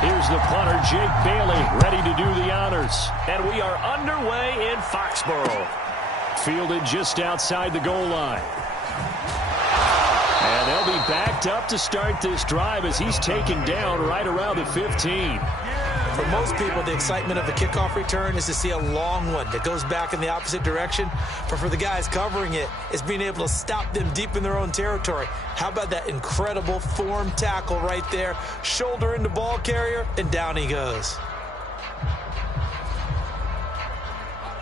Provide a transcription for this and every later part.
Here's the punter, Jake Bailey, ready to do the honors. And we are underway in Foxborough. Fielded just outside the goal line. And they'll be backed up to start this drive as he's taken down right around the 15. For most people, the excitement of the kickoff return is to see a long one that goes back in the opposite direction. But for the guys covering it, it's being able to stop them deep in their own territory. How about that incredible form tackle right there? Shoulder into ball carrier, and down he goes.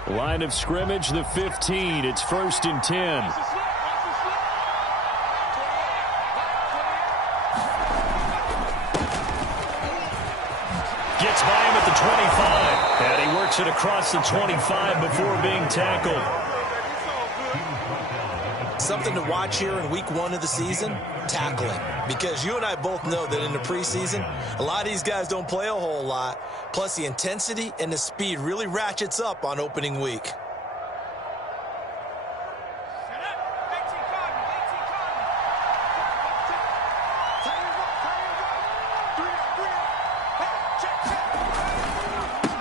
Line of scrimmage, the 15. It's 1st and 10. Gets by him at the 25. And he works it across the 25 before being tackled. Something to watch here in week 1 of the season, tackling. Because you and I both know that in the preseason, a lot of these guys don't play a whole lot. Plus, the intensity and the speed really ratchets up on opening week.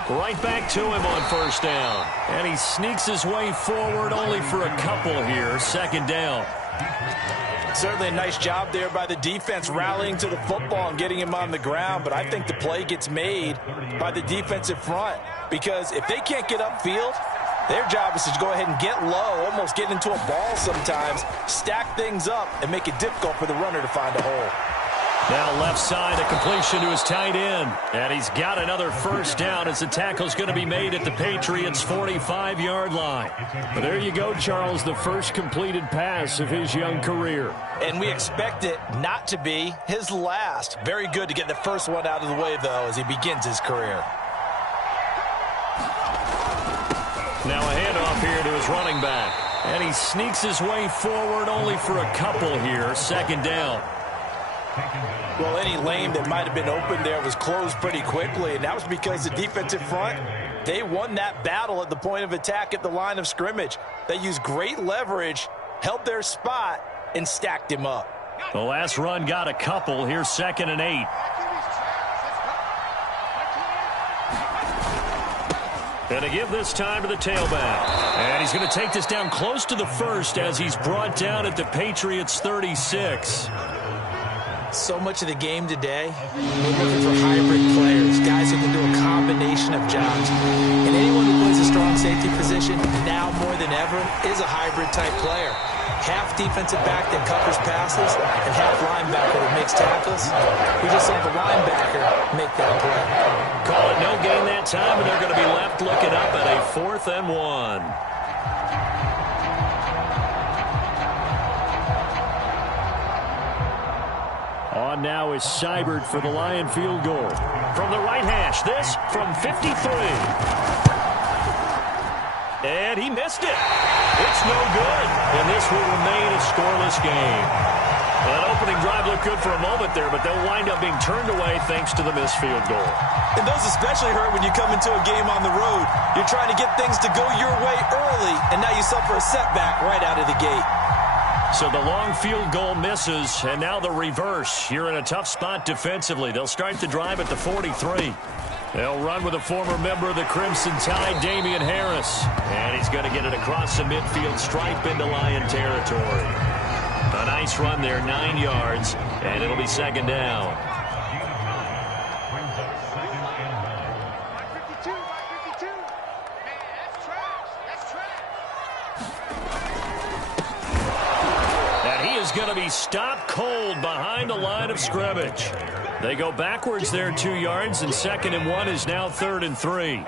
Right back to him on 1st down. And he sneaks his way forward only for a couple here. 2nd down. Certainly a nice job there by the defense rallying to the football and getting him on the ground. But I think the play gets made by the defensive front. Because if they can't get upfield, their job is to go ahead and get low, almost get into a ball sometimes, stack things up, and make it difficult for the runner to find a hole. Now left side, a completion to his tight end. And he's got another 1st down as the tackle's going to be made at the Patriots' 45-yard line. But there you go, Charles, the first completed pass of his young career. And we expect it not to be his last. Very good to get the first one out of the way, though, as he begins his career. Now a handoff here to his running back. And he sneaks his way forward only for a couple here. 2nd down. Well, any lane that might have been open there was closed pretty quickly, and that was because the defensive front, they won that battle at the point of attack at the line of scrimmage. They used great leverage, held their spot, and stacked him up. The last run got a couple. Here's 2nd and 8. And to give this time to the tailback. And he's going to take this down close to the 1st as he's brought down at the Patriots' 36. So much of the game today, we're looking for hybrid players, guys who can do a combination of jobs. And anyone who plays a strong safety position, now more than ever, is a hybrid-type player. Half defensive back that covers passes, and half linebacker that makes tackles. We just saw the linebacker make that play. Call it no gain that time, and they're going to be left looking up at a 4th and 1. On now is Seibert for the Lion field goal. From the right hash, this from 53. And he missed it. It's no good. And this will remain a scoreless game. That opening drive looked good for a moment there, but they'll wind up being turned away thanks to the missed field goal. And those especially hurt when you come into a game on the road. You're trying to get things to go your way early, and now you suffer a setback right out of the gate. So the long field goal misses, and now the reverse. You're in a tough spot defensively. They'll start the drive at the 43. They'll run with a former member of the Crimson Tide, Damian Harris. And he's going to get it across the midfield stripe into Lion territory. A nice run there, 9 yards, and it'll be 2nd down. Going to be stopped cold behind the line of scrimmage. They go backwards there 2 yards, and 2nd and 1 is now 3rd and 3.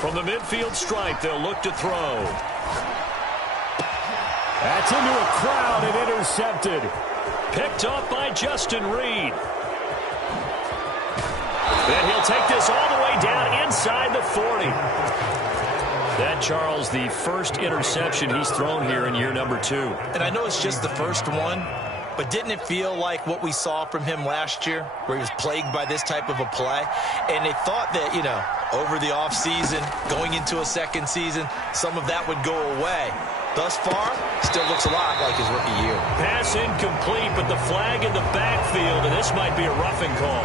From the midfield stripe, they'll look to throw. That's into a crowd and intercepted. Picked off by Justin Reed. And he'll take this all the way down inside the 40. That, Charles, the first interception he's thrown here in year number 2. And I know it's just the first one, but didn't it feel like what we saw from him last year, where he was plagued by this type of a play? And they thought that, you know, over the offseason, going into a second season, some of that would go away. Thus far, still looks a lot like his rookie year. Pass incomplete, but the flag in the backfield, and this might be a roughing call.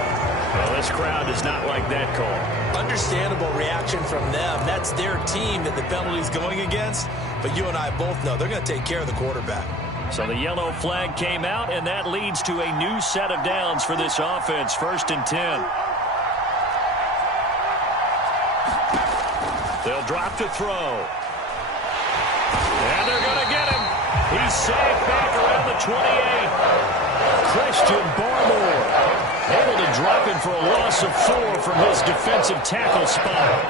Well, this crowd does not like that call. Understandable reaction from them. That's their team that the penalty's going against. But you and I both know they're going to take care of the quarterback. So the yellow flag came out, and that leads to a new set of downs for this offense. 1st and 10. They'll drop to throw. And they're going to get him. He's safe back around the 28. Christian Barmore able to drop him for a loss of 4 from his defensive tackle spot.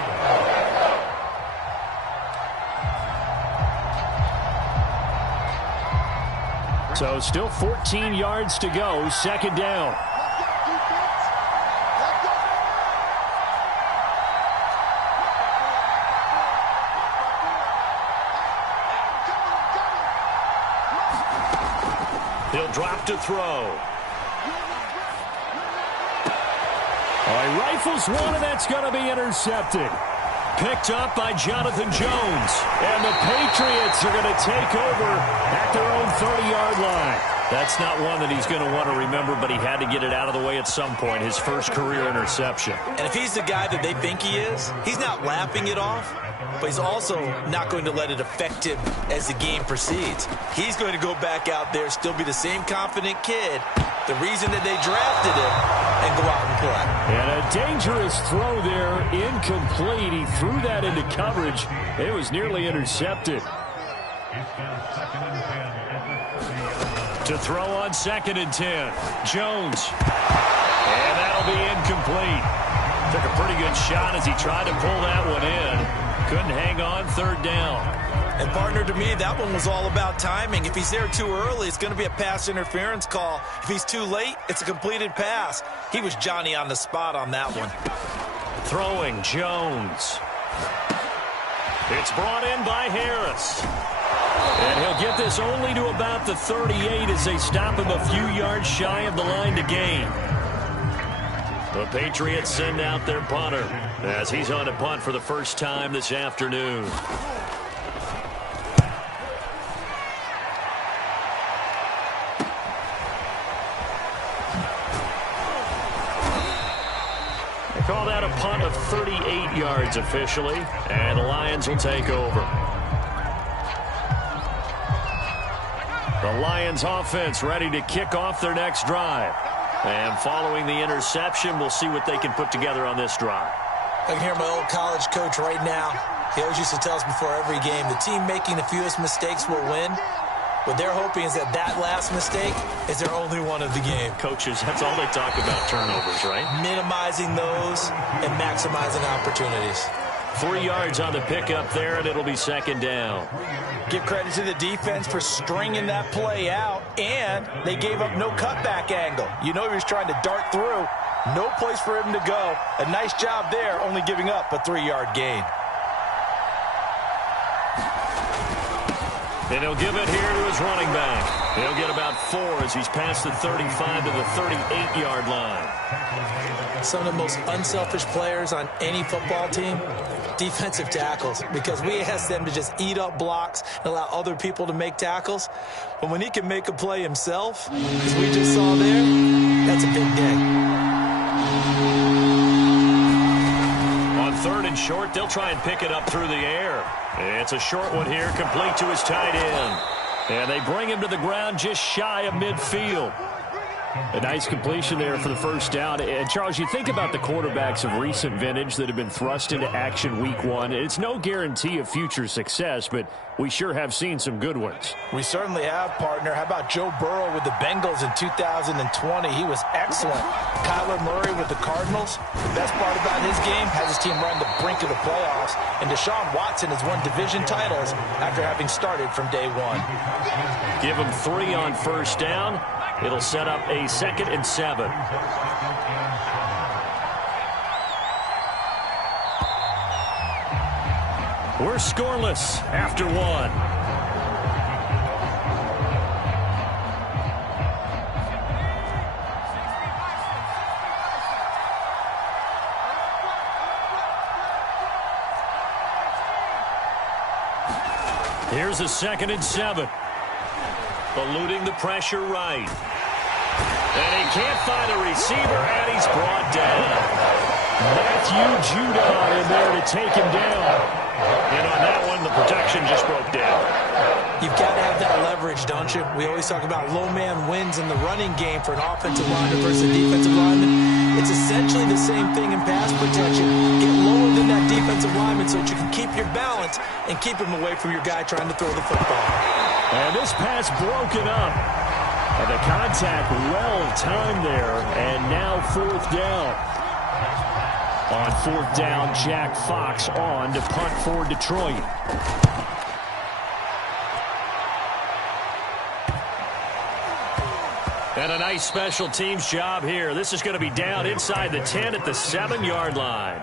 So still 14 yards to go, 2nd down. He'll drop to throw. All right, rifles one, and that's going to be intercepted. Picked up by Jonathan Jones. And the Patriots are going to take over at their own 30-yard line. That's not one that he's going to want to remember, but he had to get it out of the way at some point, his first career interception. And if he's the guy that they think he is, he's not lapping it off, but he's also not going to let it affect him as the game proceeds. He's going to go back out there, still be the same confident kid, the reason that they drafted him, and go out and play. And a dangerous throw there, incomplete. He threw that into coverage. It was nearly intercepted. To throw on 2nd and 10. Jones. And that'll be incomplete. Took a pretty good shot as he tried to pull that one in. Couldn't hang on, 3rd down. And, partner, to me, that one was all about timing. If he's there too early, it's going to be a pass interference call. If he's too late, it's a completed pass. He was Johnny on the spot on that one. Throwing, Jones. It's brought in by Harris. And he'll get this only to about the 38 as they stop him a few yards shy of the line to gain. The Patriots send out their punter as he's on to punt for the first time this afternoon. They call that a punt of 38 yards officially, and the Lions will take over. The Lions offense ready to kick off their next drive. And following the interception, we'll see what they can put together on this drive. I can hear my old college coach right now. He always used to tell us before every game, the team making the fewest mistakes will win. What they're hoping is that last mistake is their only one of the game. Coaches, that's all they talk about, turnovers, right? Minimizing those and maximizing opportunities. 3 yards on the pickup there, and it'll be 2nd down. Give credit to the defense for stringing that play out, and they gave up no cutback angle. You know he was trying to dart through. No place for him to go. A nice job there, only giving up a 3-yard gain. And he'll give it here to his running back. He'll get about 4 as he's past the 35 to the 38-yard line. Some of the most unselfish players on any football team, defensive tackles, because we ask them to just eat up blocks and allow other people to make tackles. But when he can make a play himself, as we just saw there, that's a big day. On 3rd and short, they'll try and pick it up through the air. It's a short one here, complete to his tight end. And they bring him to the ground just shy of midfield. A nice completion there for the first down. And, Charles, you think about the quarterbacks of recent vintage that have been thrust into action week 1. It's no guarantee of future success, but we sure have seen some good ones. We certainly have, partner. How about Joe Burrow with the Bengals in 2020? He was excellent. Kyler Murray with the Cardinals. The best part about his game has his team run the brink of the playoffs. And Deshaun Watson has won division titles after having started from day 1. Give him 3 on first down. It'll set up a 2nd and 7. We're scoreless after 1. Here's Here's a 2nd and 7. Eluding the pressure right. And he can't find a receiver, and he's brought down. Matthew Judon in there to take him down. And on that one, the protection just broke down. You've got to have that leverage, don't you? We always talk about low man wins in the running game for an offensive lineman versus a defensive lineman. It's essentially the same thing in pass protection. Get lower than that defensive lineman so that you can keep your balance and keep him away from your guy trying to throw the football. And this pass broken up. And the contact well-timed there, and now 4th down. On 4th down, Jack Fox on to punt for Detroit. And a nice special teams job here. This is going to be down inside the 10 at the 7-yard line.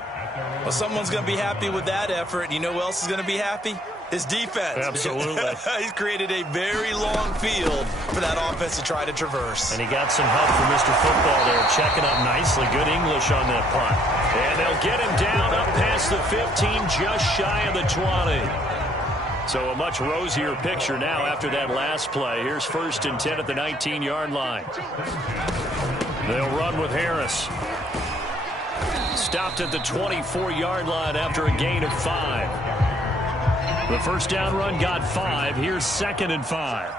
Well, someone's going to be happy with that effort. And you know who else is going to be happy? His defense. Absolutely. He's created a very long field for that offense to try to traverse. And he got some help from Mr. Football there, checking up nicely. Good English on that punt. And they'll get him down up past the 15, just shy of the 20. So a much rosier picture now after that last play. Here's 1st and 10 at the 19-yard line. They'll run with Harris. Stopped at the 24-yard line after a gain of 5. The first down run got 5. Here's 2nd and 5.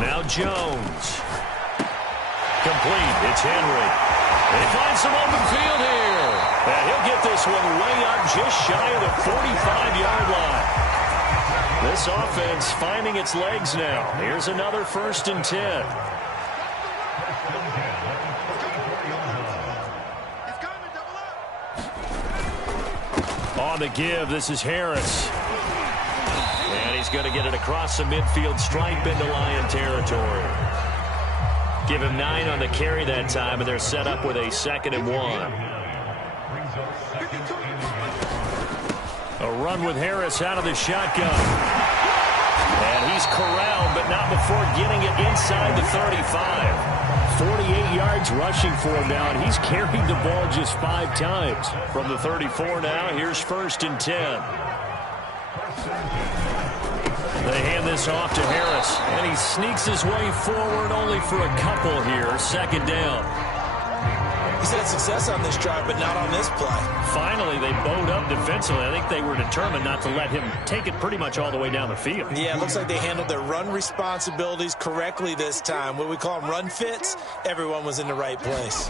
Now Jones. Complete. It's Henry. They find some open field here. And he'll get this one way up just shy of the 45-yard line. This offense finding its legs now. Here's another 1st and 10. On the give, this is Harris. And he's going to get it across the midfield stripe into Lion territory. Give him 9 on the carry that time, and they're set up with a 2nd and 1. A run with Harris out of the shotgun. And he's corralled, but not before getting it inside the 35. 48 yards rushing for him now, and he's carried the ball just 5 times. From the 34 now, here's 1st and 10. They hand this off to Harris, and he sneaks his way forward only for a couple here. 2nd down. He's had success on this drive, but not on this play. Finally, they bowed up defensively. I think they were determined not to let him take it pretty much all the way down the field. Yeah, it looks like they handled their run responsibilities correctly this time. What we call them run fits, everyone was in the right place.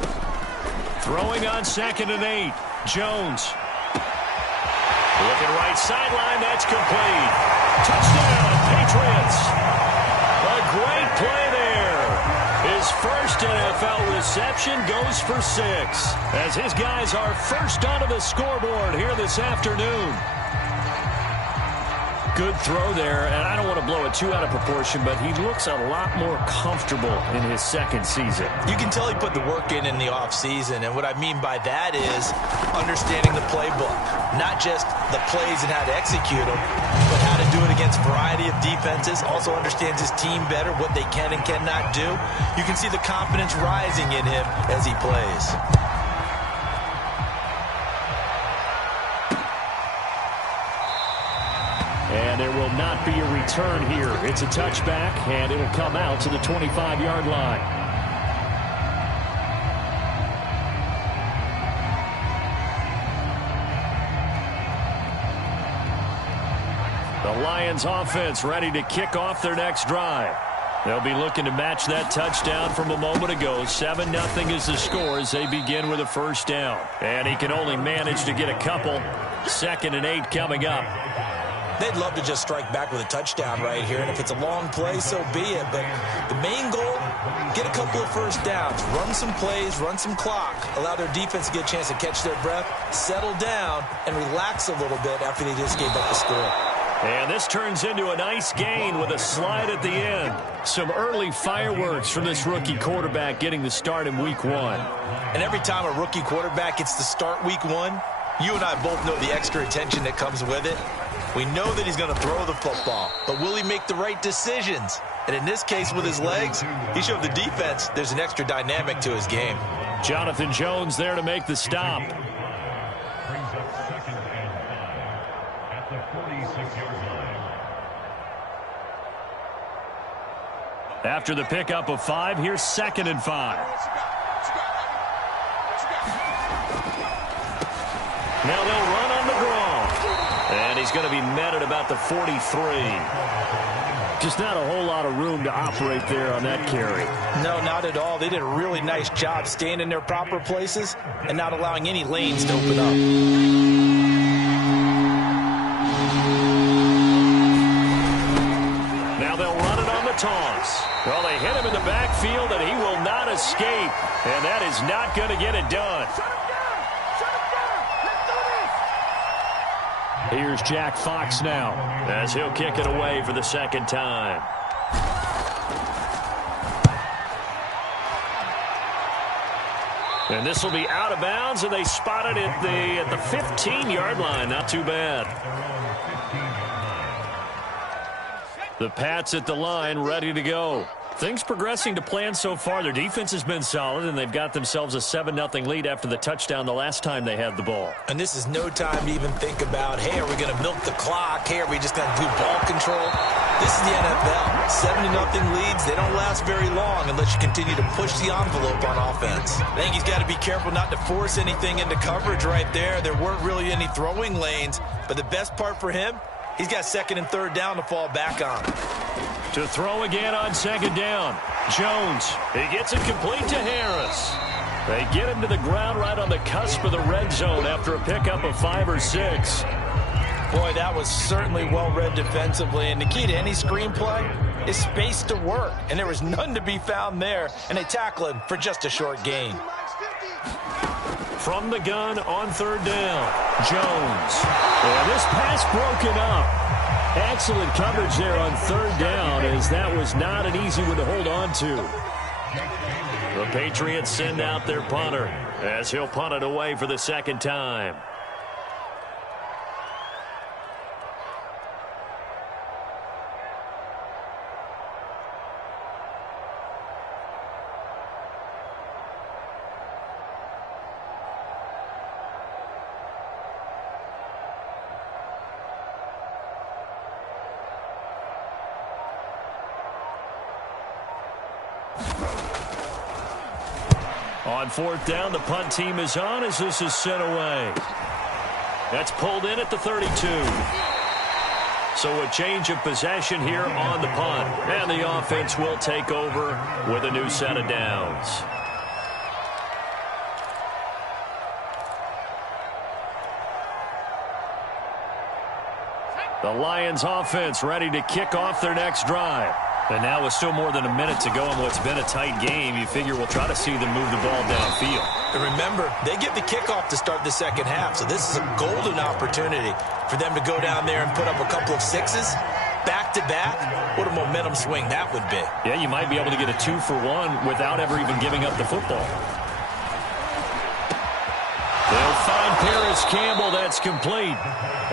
Throwing on 2nd and 8. Jones. Looking right sideline, that's complete. Touchdown, Patriots. A great play there. His first NFL reception goes for 6. As his guys are first onto the scoreboard here this afternoon. Good throw there, and I don't want to blow it too out of proportion, but he looks a lot more comfortable in his 2nd season. You can tell he put the work in the offseason, and what I mean by that is understanding the playbook. Not just the plays and how to execute them, but how to do it against a variety of defenses. Also understands his team better, what they can and cannot do. You can see the confidence rising in him as he plays. And there will not be a return here. It's a touchback, and it'll come out to the 25-yard line. The Lions offense ready to kick off their next drive. They'll be looking to match that touchdown from a moment ago. 7-0 is the score as they begin with a 1st down. And he can only manage to get a couple. 2nd and 8 coming up. They'd love to just strike back with a touchdown right here, and if it's a long play, so be it. But the main goal, get a couple of 1st downs, run some plays, run some clock, allow their defense to get a chance to catch their breath, settle down, and relax a little bit after they just gave up the score. And this turns into a nice gain with a slide at the end. Some early fireworks from this rookie quarterback getting the start in week 1. And every time a rookie quarterback gets to start week 1, you and I both know the extra attention that comes with it. We know that he's going to throw the football, but will he make the right decisions? And in this case, with his legs, he showed the defense there's an extra dynamic to his game. Jonathan Jones there to make the stop. the 46-yard line. After the pickup of 5, here's 2nd and 5. Now they'll run on the draw. And he's going to be met at about the 43. Just not a whole lot of room to operate there on that carry. No, not at all. They did a really nice job staying in their proper places and not allowing any lanes to open up. Now they'll run it on the toss. Well, they hit him in the backfield, and he will not escape. And that is not going to get it done. Here's Jack Fox now, as he'll kick it away for the 2nd time. And this will be out of bounds, and they spot it at the 15-yard line. Not too bad. The Pats at the line, ready to go. Things progressing to plan so far. Their defense has been solid, and they've got themselves a 7-0 lead after the touchdown the last time they had the ball. And this is no time to even think about, hey, are we going to milk the clock? Hey, are we just going to do ball control? This is the NFL. 7-0 leads, they don't last very long unless you continue to push the envelope on offense. I think he's got to be careful not to force anything into coverage right there. There weren't really any throwing lanes, but the best part for him, he's got 2nd and 3rd down to fall back on. To throw again on 2nd down. Jones, he gets it complete to Harris. They get him to the ground right on the cusp of the red zone after a pickup of 5 or 6. Boy, that was certainly well-read defensively. And the key to any screenplay is space to work. And there was none to be found there. And they tackle him for just a short gain. From the gun on 3rd down. Jones. And this pass broken up. Excellent coverage there on 3rd down, as that was not an easy one to hold on to. The Patriots send out their punter as he'll punt it away for the 2nd time. On 4th down, the punt team is on as this is sent away. That's pulled in at the 32. So a change of possession here on the punt. And the offense will take over with a new set of downs. The Lions offense ready to kick off their next drive. And now with still more than a minute to go in what's been a tight game, you figure we'll try to see them move the ball downfield. And remember, they get the kickoff to start the 2nd half, so this is a golden opportunity for them to go down there and put up a couple of 6s back-to-back. What a momentum swing that would be. Yeah, you might be able to get a 2-for-1 without ever even giving up the football. They'll find Paris Campbell. That's complete.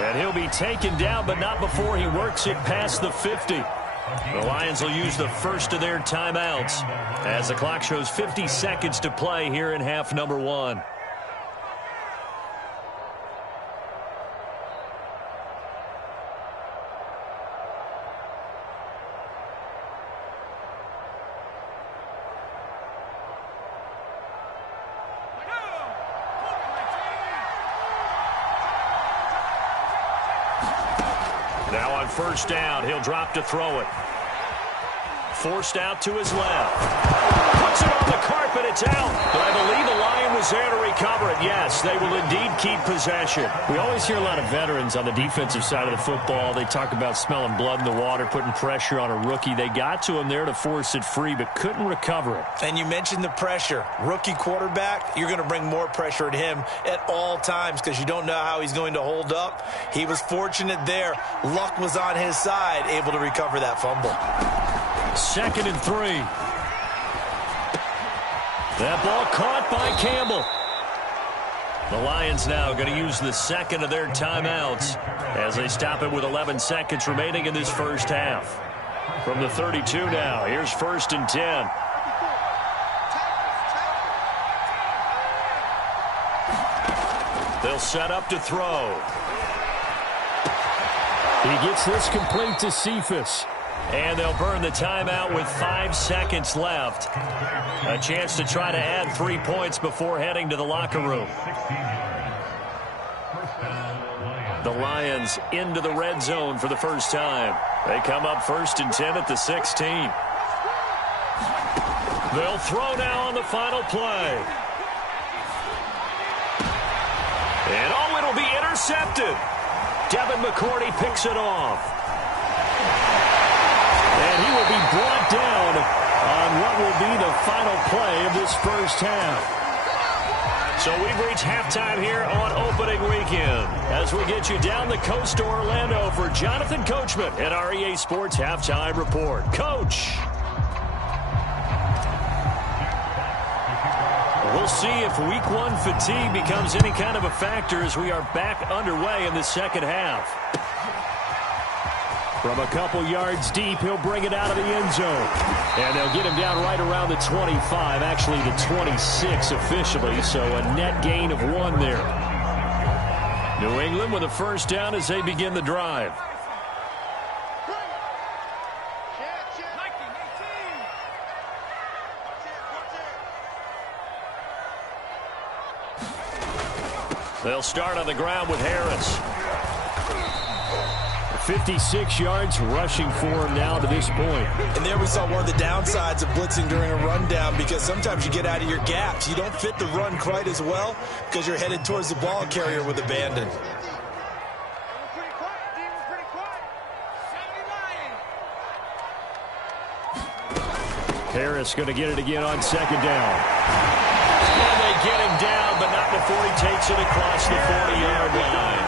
And he'll be taken down, but not before he works it past the 50. The Lions will use the first of their timeouts as the clock shows 50 seconds to play here in half number 1. Now on 1st down, he'll drop to throw it. Forced out to his left. Puts it on the carpet. It's out. But I believe the Lion was there to recover it. Yes, they will indeed keep possession. We always hear a lot of veterans on the defensive side of the football. They talk about smelling blood in the water, putting pressure on a rookie. They got to him there to force it free, but couldn't recover it. And you mentioned the pressure. Rookie quarterback, you're going to bring more pressure at him at all times because you don't know how he's going to hold up. He was fortunate there. Luck was on his side, able to recover that fumble. 2nd and 3. That ball caught by Campbell. The Lions now going to use the 2nd of their timeouts as they stop it with 11 seconds remaining in this first half. From the 32 now, here's 1st and 10. They'll set up to throw. He gets this complete to Cephas. And they'll burn the timeout with 5 seconds left. A chance to try to add 3 points before heading to the locker room. The Lions into the red zone for the first time. They come up 1st and 10 at the 16. They'll throw now on the final play. And it'll be intercepted. Devin McCourty picks it off. And he will be brought down on what will be the final play of this first half. So we've reached halftime here on opening weekend as we get you down the coast to Orlando for Jonathan Coachman at our EA Sports Halftime Report. Coach. We'll see if week 1 fatigue becomes any kind of a factor as we are back underway in the second half. From a couple yards deep, he'll bring it out of the end zone. And they'll get him down right around the 25, actually the 26 officially, so a net gain of 1 there. New England with a first down as they begin the drive. They'll start on the ground with Harris. 56 yards rushing for him now to this point. And there we saw one of the downsides of blitzing during a rundown, because sometimes you get out of your gaps. You don't fit the run quite as well because you're headed towards the ball carrier with abandon. Harris going to get it again on second down. And they get him down, but not before he takes it across the 40-yard line.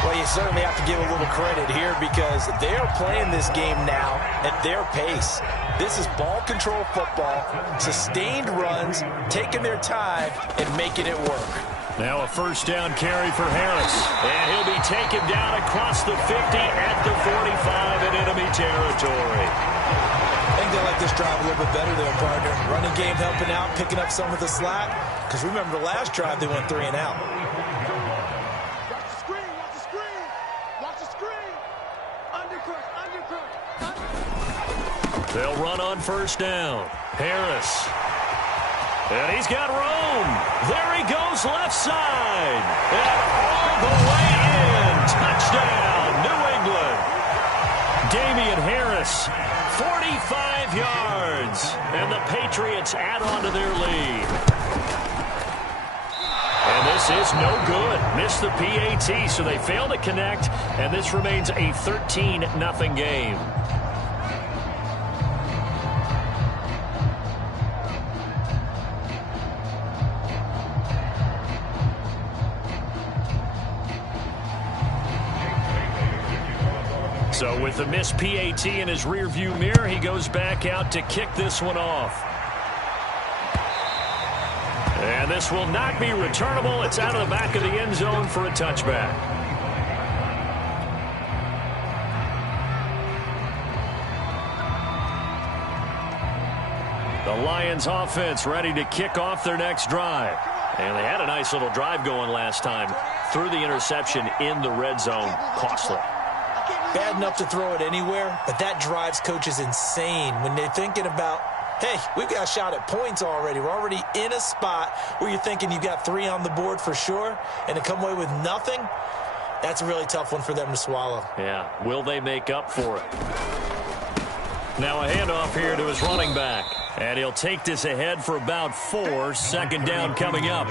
Well, you certainly have to give a little credit here because they are playing this game now at their pace. This is ball control football, sustained runs, taking their time, and making it work. Now a first down carry for Harris. And he'll be taken down across the 50 at the 45 in enemy territory. I think they like this drive a little bit better there, partner. Running game helping out, picking up some of the slack. Because remember the last drive, they went 3 and out. They'll run on first down. Harris. And he's got room. There he goes left side. And all the way in. Touchdown, New England. Damian Harris, 45 yards. And the Patriots add on to their lead. And this is no good. Missed the PAT, so they fail to connect. And this remains a 13-0 game. So with the missed PAT in his rearview mirror, he goes back out to kick this one off. And this will not be returnable. It's out of the back of the end zone for a touchback. The Lions offense ready to kick off their next drive. And they had a nice little drive going last time. Threw the interception in the red zone. Costly. Bad enough to throw it anywhere, but that drives coaches insane when they're thinking about, hey, we've got a shot at points already. We're already in a spot where you're thinking you got 3 on the board for sure, and to come away with nothing, that's a really tough one for them to swallow. Yeah, will they make up for it? Now a handoff here to his running back, and he'll take this ahead for about 4. Second down coming up.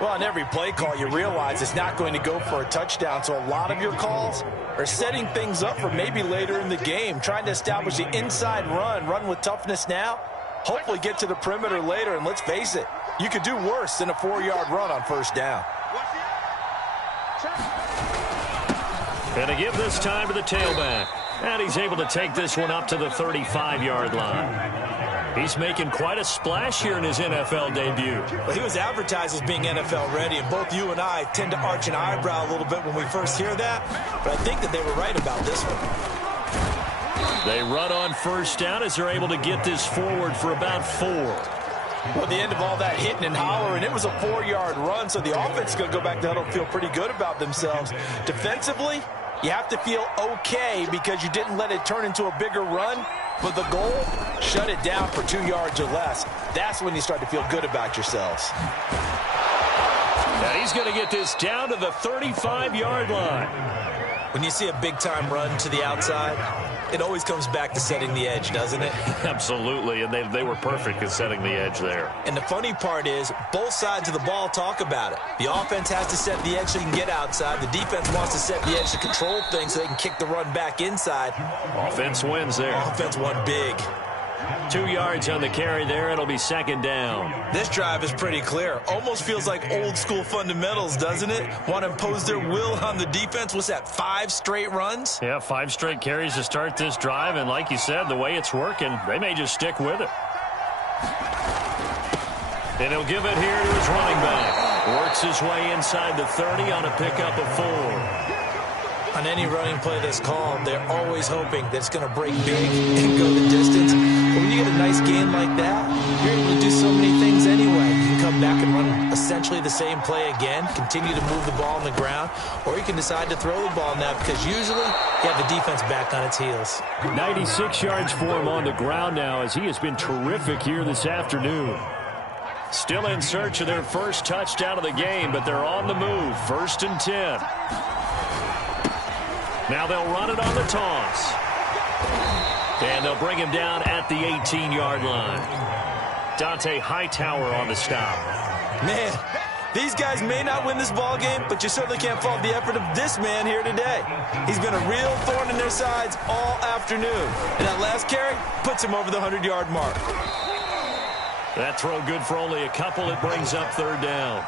Well, on every play call, you realize it's not going to go for a touchdown, so a lot of your calls are setting things up for maybe later in the game, trying to establish the inside run with toughness now, hopefully get to the perimeter later, and let's face it, you could do worse than a 4-yard run on first down. And to give this time to the tailback, and he's able to take this one up to the 35-yard line. He's making quite a splash here in his NFL debut. Well, he was advertised as being NFL ready, and both you and I tend to arch an eyebrow a little bit when we first hear that, but I think that they were right about this one. They run on first down as they're able to get this forward for about 4. Well, at the end of all that hitting and hollering, it was a 4-yard run, so the offense is going to go back to huddle and feel pretty good about themselves. Defensively, You have to feel okay because you didn't let it turn into a bigger run, but the goal, shut it down for 2 yards or less. That's when you start to feel good about yourselves. And he's going to get this down to the 35-yard line. When you see a big-time run to the outside, it always comes back to setting the edge, doesn't it? Absolutely, and they were perfect at setting the edge there. And the funny part is, both sides of the ball talk about it. The offense has to set the edge so you can get outside. The defense wants to set the edge to control things so they can kick the run back inside. Offense wins there. Offense won big. 2 yards on the carry there. It'll be second down. This drive is pretty clear. Almost feels like old school fundamentals, doesn't it? Want to impose their will on the defense. What's that, 5 straight runs? Yeah, 5 straight carries to start this drive. And like you said, the way it's working, they may just stick with it. And he'll give it here to his running back. Works his way inside the 30 on a pickup of 4. On any running play that's called, they're always hoping that it's going to break big and go the distance. But when you get a nice gain like that, you're able to do so many things anyway. You can come back and run essentially the same play again, continue to move the ball on the ground, or you can decide to throw the ball now because usually you have the defense back on its heels. 96 yards for him on the ground now as he has been terrific here this afternoon. Still in search of their first touchdown of the game, but they're on the move. 1st and 10. Now they'll run it on the toss. And they'll bring him down at the 18-yard line. Dante Hightower on the stop. Man, these guys may not win this ball game, but you certainly can't fault the effort of this man here today. He's been a real thorn in their sides all afternoon. And that last carry puts him over the 100-yard mark. That throw good for only a couple. It brings up 3rd down.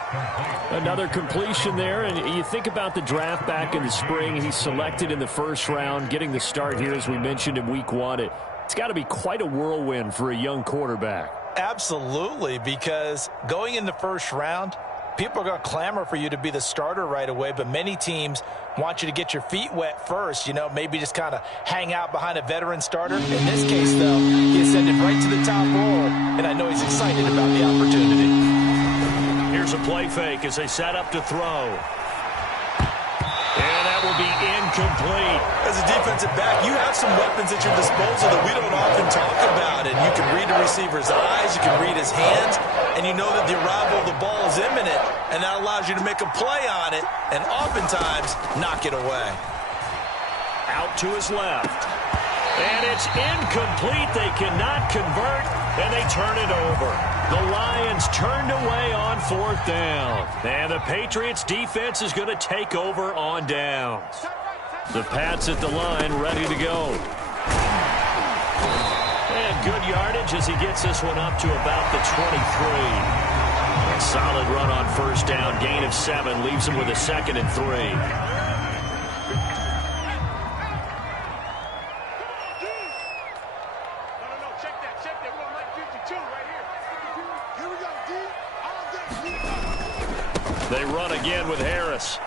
Another completion there, and you think about the draft back in the spring. He's selected in the 1st round, getting the start here, as we mentioned, in week 1. It's got to be quite a whirlwind for a young quarterback. Absolutely, because going in the 1st round, people are going to clamor for you to be the starter right away, but many teams want you to get your feet wet first, maybe just kind of hang out behind a veteran starter. In this case, though, he ascended right to the top role, and I know he's excited about the opportunity. Here's a play fake as they set up to throw. And that will be incomplete. As a defensive back, you have some weapons at your disposal that we don't often talk about, and you can read a receiver's eyes, you can read his hands, and you know that the arrival of the ball is imminent, and that allows you to make a play on it and oftentimes knock it away. Out to his left. And it's incomplete. They cannot convert, and they turn it over. The Lions turned away on 4th down. And the Patriots defense is going to take over on downs. The Pats at the line ready to go. And good yardage as he gets this one up to about the 23. A solid run on 1st down. Gain of 7 leaves him with a 2nd and 3. They run again with Harris.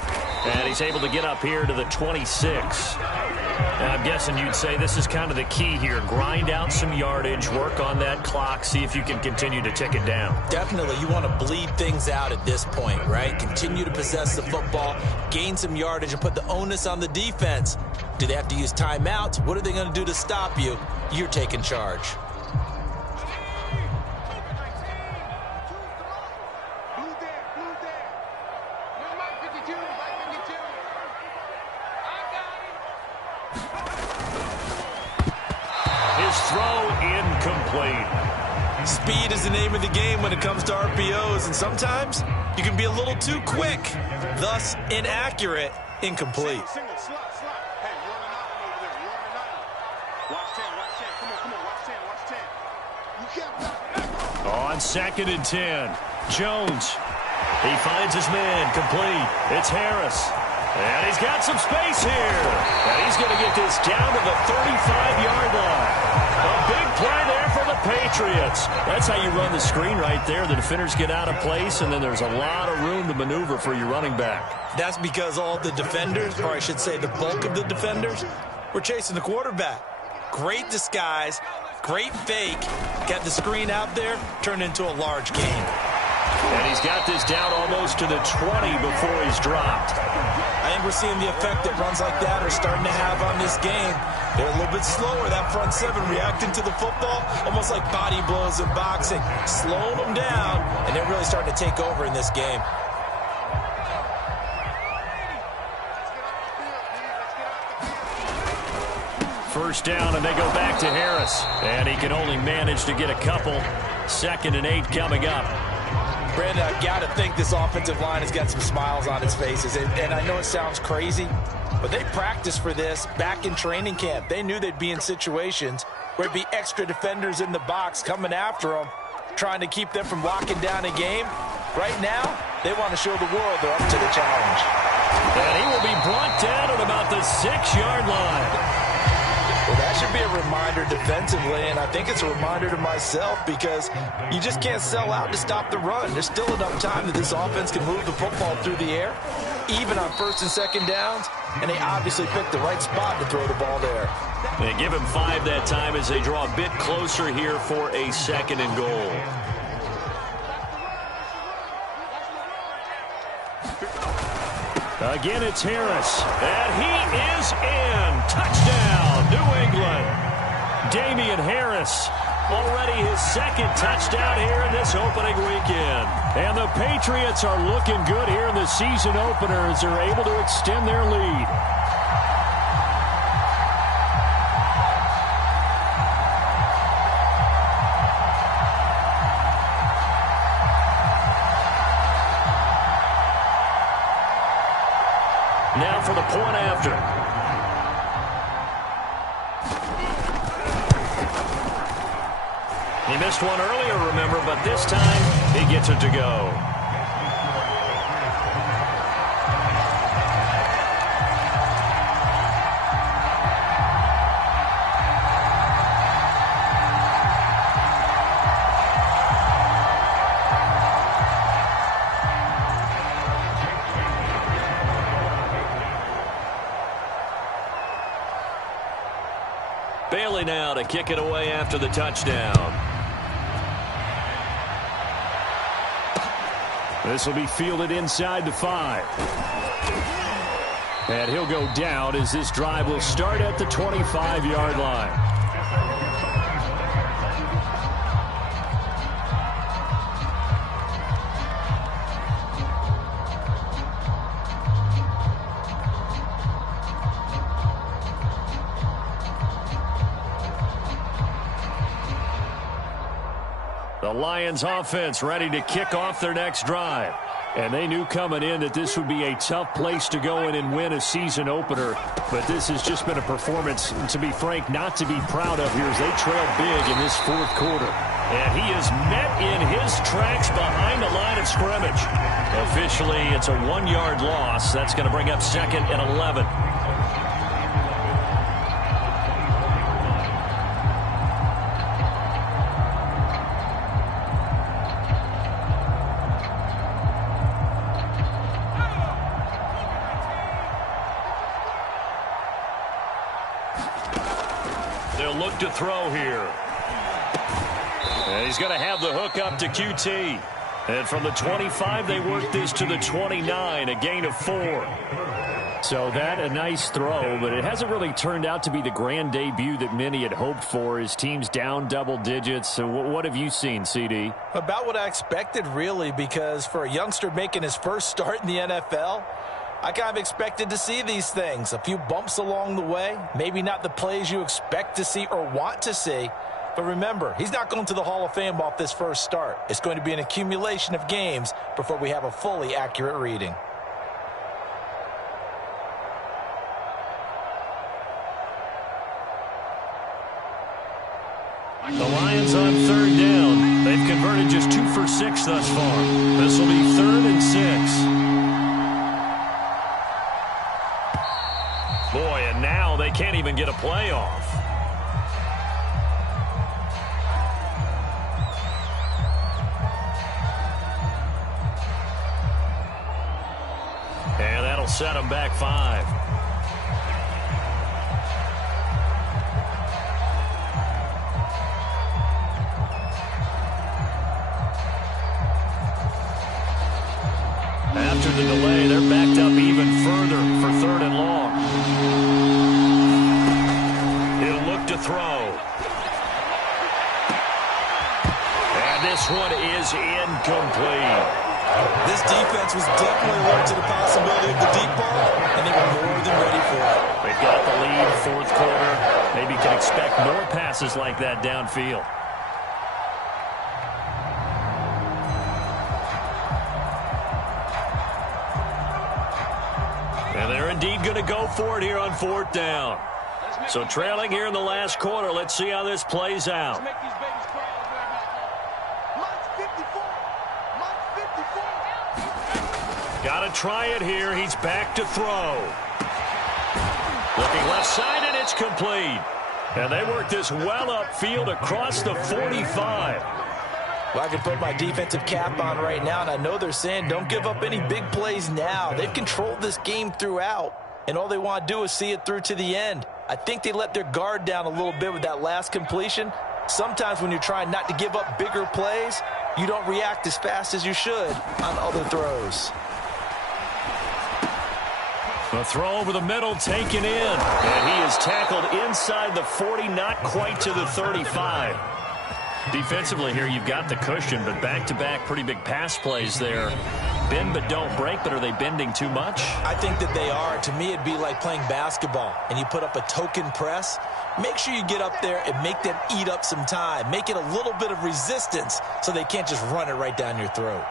And he's able to get up here to the 26. And I'm guessing you'd say this is kind of the key here. Grind out some yardage, work on that clock, see if you can continue to tick it down. Definitely. You want to bleed things out at this point, right? Continue to possess the football, gain some yardage, and put the onus on the defense. Do they have to use timeouts? What are they going to do to stop you? You're taking charge. Speed is the name of the game when it comes to RPOs, and sometimes you can be a little too quick, thus inaccurate, incomplete. On 2nd and 10, Jones. He finds his man, complete. It's Harris. And he's got some space here. And he's going to get this down to the 35-yard line. A big play there for the Patriots. That's how you run the screen right there. The defenders get out of place, and then there's a lot of room to maneuver for your running back. That's because all the defenders, or I should say the bulk of the defenders, were chasing the quarterback. Great disguise, great fake. Got the screen out there, turned into a large gain. And he's got this down almost to the 20 before he's dropped. I think we're seeing the effect that runs like that are starting to have on this game. They're a little bit slower, that front seven, reacting to the football, almost like body blows in boxing, slowing them down, and they're really starting to take over in this game. First down, and they go back to Harris. And he can only manage to get a couple. 2nd and 8 coming up. Brandon, I've got to think this offensive line has got some smiles on its faces. And I know it sounds crazy, but they practiced for this back in training camp. They knew they'd be in situations where there'd be extra defenders in the box coming after them, trying to keep them from locking down a game. Right now, they want to show the world they're up to the challenge. And he will be brought down at about the 6-yard line. Well, that should be a reminder defensively, and I think it's a reminder to myself because you just can't sell out to stop the run. There's still enough time that this offense can move the football through the air, even on 1st and 2nd downs, and they obviously picked the right spot to throw the ball there. They give him 5 that time as they draw a bit closer here for a 2nd and goal. Again, it's Harris, and he is in. Touchdown, New England. Damian Harris, already his 2nd touchdown here in this opening weekend. And the Patriots are looking good here in the season opener as they're able to extend their lead. Now for the point after. He missed one earlier, remember, but this time he gets it to go. Bailey now to kick it away after the touchdown. This will be fielded inside the 5. And he'll go down as this drive will start at the 25-yard line. The Lions offense ready to kick off their next drive. And they knew coming in that this would be a tough place to go in and win a season opener. But this has just been a performance, to be frank, not to be proud of here as they trail big in this 4th quarter. And he is met in his tracks behind the line of scrimmage. Officially, it's a 1-yard loss. That's going to bring up 2nd and 11. They'll look to throw here. And he's going to have the hook up to QT. And from the 25, they work this to the 29, a gain of 4. So that a nice throw, but it hasn't really turned out to be the grand debut that many had hoped for. His team's down double digits. So what have you seen, CD? About what I expected, really, because for a youngster making his first start in the NFL, I kind of expected to see these things. A few bumps along the way. Maybe not the plays you expect to see or want to see. But remember, he's not going to the Hall of Fame off this first start. It's going to be an accumulation of games before we have a fully accurate reading. The Lions on 3rd down. They've converted just 2 for 6 thus far. This will be 3rd and 6. Boy, and now they can't even get a play off. And that'll set them back 5. After the delay, they're backed up even further for defense was definitely alert to the possibility of the deep ball, and they were more than ready for it. They've got the lead, fourth quarter. Maybe you can expect more passes like that downfield. And they're indeed going to go for it here on fourth down. So trailing here in the last quarter, let's see how this plays out. Got to try it here. He's back to throw. Looking left side, and it's complete. And they work this well upfield across the 45. Well, I can put my defensive cap on right now, and I know they're saying don't give up any big plays now. They've controlled this game throughout, and all they want to do is see it through to the end. I think they let their guard down a little bit with that last completion. Sometimes when you're trying not to give up bigger plays, you don't react as fast as you should on other throws. A throw over the middle taken in, and he is tackled inside the 40, not quite to the 35. Defensively here, you've got the cushion, but back-to-back pretty big pass plays there. Bend but don't break, but are they bending too much? I think that they are. To me, it'd be like playing basketball, and you put up a token press. Make sure you get up there and make them eat up some time. Make it a little bit of resistance so they can't just run it right down your throat.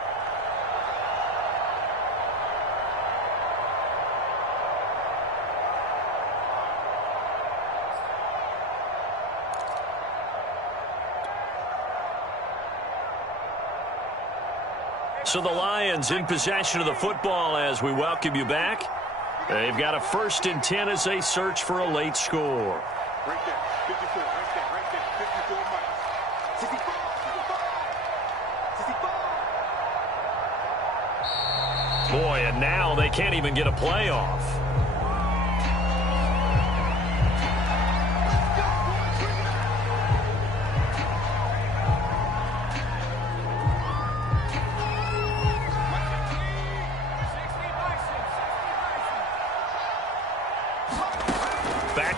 So the Lions in possession of the football as we welcome you back. They've got a 1st and 10 as they search for a late score. Right there, 54, right there, 54 miles. 64, 64, 64. Boy, and now they can't even get a playoff.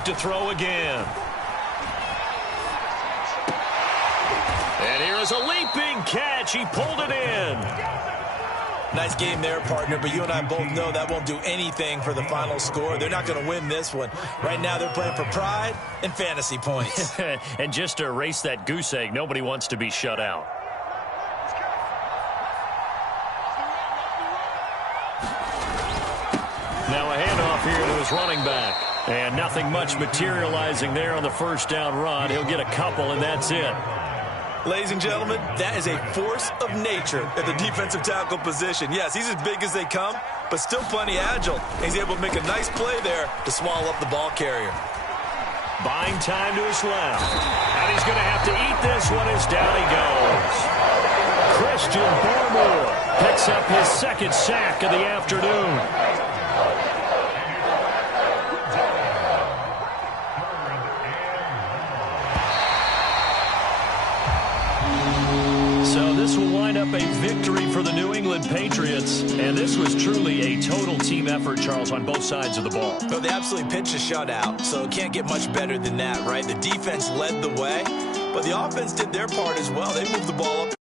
To throw again. And here is a leaping catch. He pulled it in. Nice game there, partner, but you and I both know that won't do anything for the final score. They're not going to win this one. Right now they're playing for pride and fantasy points. And just to erase that goose egg, nobody wants to be shut out. Now a handoff here to his running back. And nothing much materializing there on the first down run. He'll get a couple, and that's it. Ladies and gentlemen, that is a force of nature at the defensive tackle position. Yes, he's as big as they come, but still plenty agile. He's able to make a nice play there to swallow up the ball carrier. Buying time to his left. And he's going to have to eat this one as down he goes. Christian Barmore picks up his 2nd sack of the afternoon. So this will wind up a victory for the New England Patriots. And this was truly a total team effort, Charles, on both sides of the ball. So they absolutely pitched a shutout, so it can't get much better than that, right? The defense led the way, but the offense did their part as well. They moved the ball up.